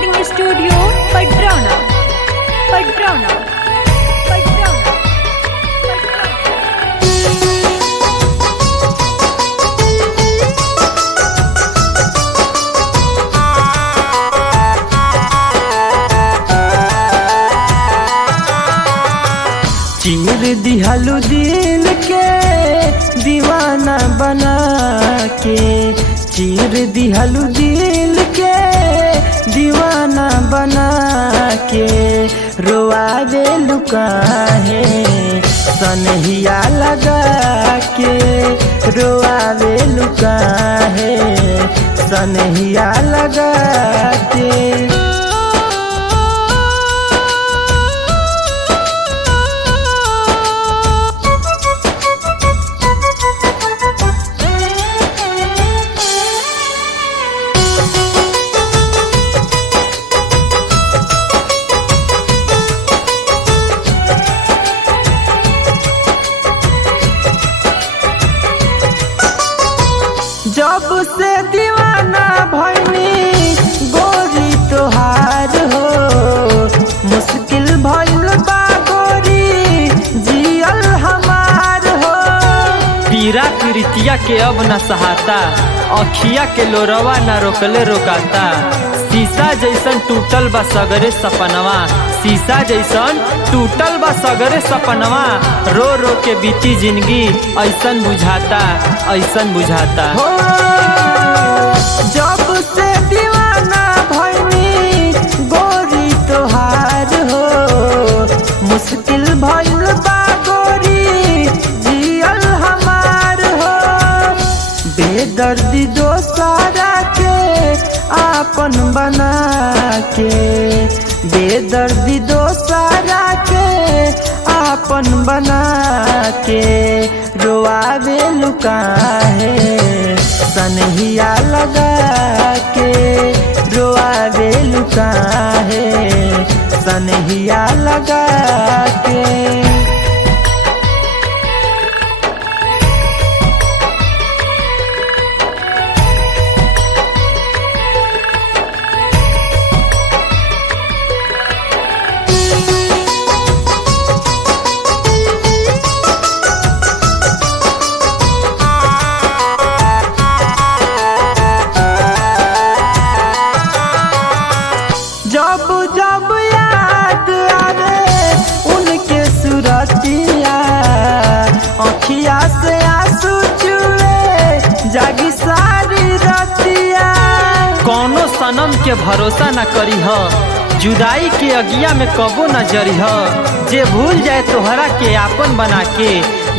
Recording studio Padrauna Padrauna Padrauna. चीर दिहलु दिल के दीवाना बना के, चीर दिहलु दिल के दीवाना बना के, रोआ दे लुकाहे सनहिया लगा के, रोआ दे लुकाहे सनहिया लगा के। जब से दीवाना भइनी गोरी तोहार हो, मुश्किल भइल बा गोरी जियल हमार हो। पीरा पीरितिया के अब न सहाता, अखिया के लोरवा न रोकले रोकाता। शीशा जैसन टूटल बा सगरे सपनवा, शीशा जैसन टूटल बा सगरे सपनवा। रो रो के बीती जिंदगी ऐसन बुझाता ऐसन बुझाता। हो जब से दीवाना भइनी गोरी तोहार हो, मुश्किल भइल बा गोरी जियल हमार हो। बेदर्दी दोसारा के आपन बना के, बेदर्दी दोसारा के आपन बना के, रोआवे लुकाहे सनहिया लगा के, रोआवे लुकाहे सनहिया लगा के। जब जब याद आवे उनके सुरतिया, अखिया से आंसू चुए जागी सारी रतिया। कौनो सनम के भरोसा न करी ह, जुदाई के अगिया में कबो न जरी ह। जे भूल जाए तोहरा के आपन बना के,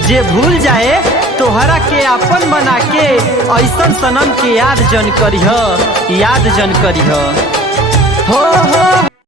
जे भूल जाए तोहरा के आपन बना के, ऐसन सनम के याद जन करी ह, याद जन करी ह। हो